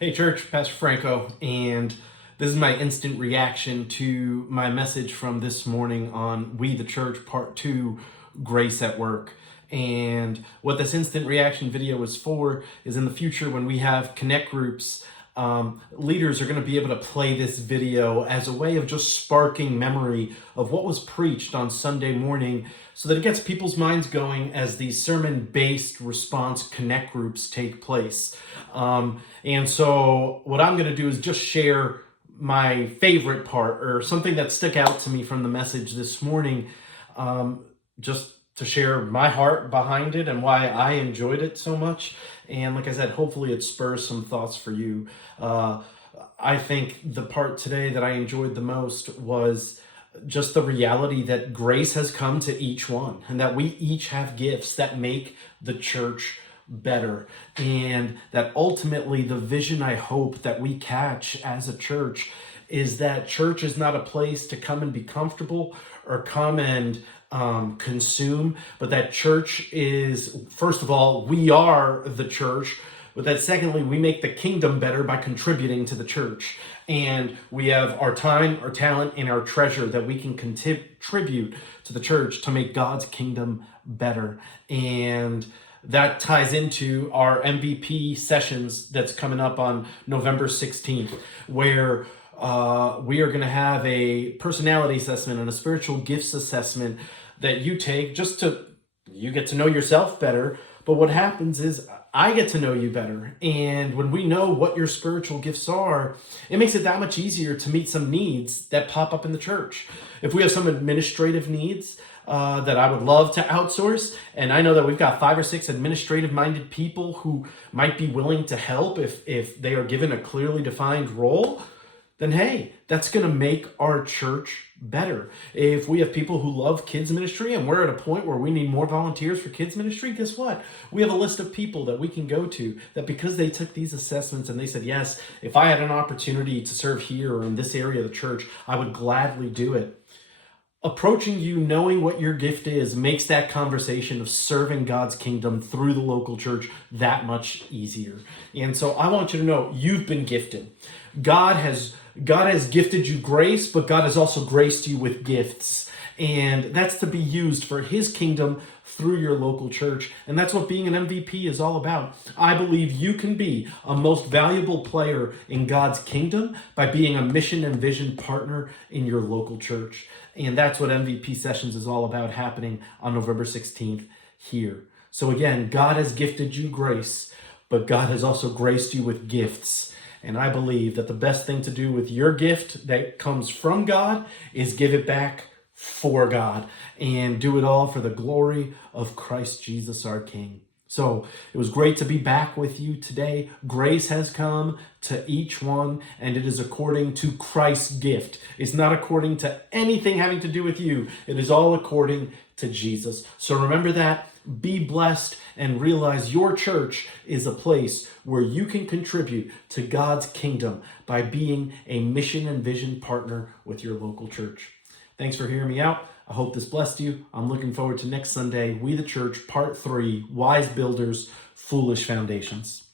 Hey church, Pastor Franco, and this is my instant reaction to my message from this morning on We the Church Part 2, Grace at Work. And what this instant reaction video is for is in the future when we have connect groups, leaders are going to be able to play this video as a way of just sparking memory of what was preached on Sunday morning so that it gets people's minds going as these sermon-based response connect groups take place. And so what I'm going to do is just share my favorite part or something that stuck out to me from the message this morning, just to share my heart behind it and why I enjoyed it so much. And like I said, hopefully it spurs some thoughts for you. I think the part today that I enjoyed the most was just the reality that grace has come to each one and that we each have gifts that make the church better, and that ultimately the vision I hope that we catch as a church is that church is not a place to come and be comfortable or come and consume, but that church is, first of all, we are the church, but that secondly, we make the kingdom better by contributing to the church. And we have our time, our talent, and our treasure that we can contribute to the church to make God's kingdom better. And that ties into our MVP sessions that's coming up on November 16th, where we are going to have a personality assessment and a spiritual gifts assessment that you take just to, you get to know yourself better. But what happens is I get to know you better. And when we know what your spiritual gifts are, it makes it that much easier to meet some needs that pop up in the church. If we have some administrative needs that I would love to outsource, and I know that we've got 5 or 6 administrative-minded people who might be willing to help if they are given a clearly defined role, then hey, that's going to make our church better. If we have people who love kids ministry and we're at a point where we need more volunteers for kids ministry, guess what? We have a list of people that we can go to that because they took these assessments and they said, yes, if I had an opportunity to serve here or in this area of the church, I would gladly do it. Approaching you knowing what your gift is makes that conversation of serving God's kingdom through the local church that much easier. And so I want you to know you've been gifted. God has gifted you grace, but God has also graced you with gifts. And that's to be used for his kingdom through your local church. And that's what being an MVP is all about. I believe you can be a most valuable player in God's kingdom by being a mission and vision partner in your local church. And that's what MVP Sessions is all about, happening on November 16th here. So again, God has gifted you grace, but God has also graced you with gifts. And I believe that the best thing to do with your gift that comes from God is give it back for God and do it all for the glory of Christ Jesus our King. So it was great to be back with you today. Grace has come to each one, and it is according to Christ's gift. It's not according to anything having to do with you. It is all according to Jesus. So remember that, be blessed, and realize your church is a place where you can contribute to God's kingdom by being a mission and vision partner with your local church. Thanks for hearing me out. I hope this blessed you. I'm looking forward to next Sunday, We the Church, Part 3, Wise Builders, Foolish Foundations.